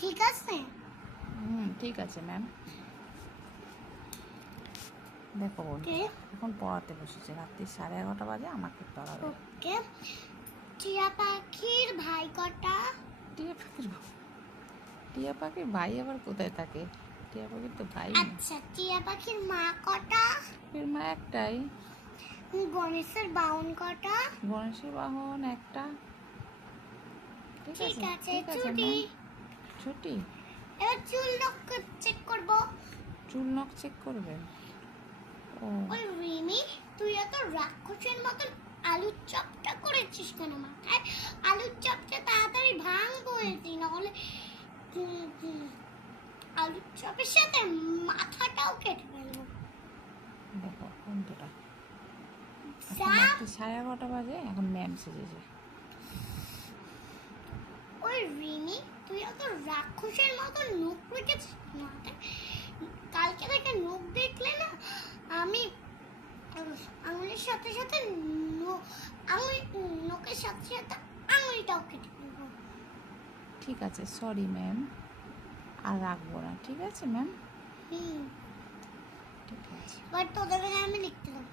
ঠিক আছে? ঠিক আছে ম্যাম। দেখো বোন, এখন পড়াতে বসেছে, রাত্রি 11:30 বাজে, আমাকে পড়াবে। ওকে। টিয়া পাখির ভাই কটা? টিয়া পাখির ভাই আবার কোথায় থাকে? টিয়া পাখির তো ভাই নেই। আচ্ছা, টিয়া পাখির মা কটা? এর মা একটাই। গণেশের বাহন কটা? গণেশের বাহন একটা। ঠিক আছে ছুটি। ম্যাম। ছুটি। এবার চুল নখ চেক করব। চুল নখ চেক করবে? ও, ওই রিমি, তুই এত রাক্ষসের মতন আলুর চপটা করেছিস কেন মাথায়? আলুর চপটা তাড়াতাড়ি ভাঙবো এটি, নাহলে আলুর চপের সাথে মাথাটাও কেটে ফেলবো। দেখো কোনটা। যা। রাত্রি 11:30 বাজে, এখন ম্যাম সেজেছে। ওই রিমি, তুই এত রাক্ষসের মতন নখ রেখেছিস মাথায়। কালকে থেকে নখ দেখলে না আমি আঙুলের সাথে সাথে নখের সাথে সাথে আঙুলটাও কেটে ফেলবো। ঠিক আছে, সরি ম্যাম, আর রাখবো না। ঠিক আছে ম্যাম। হুম। ঠিক আছে। এবার তোদের আমি লিখতে দেবো।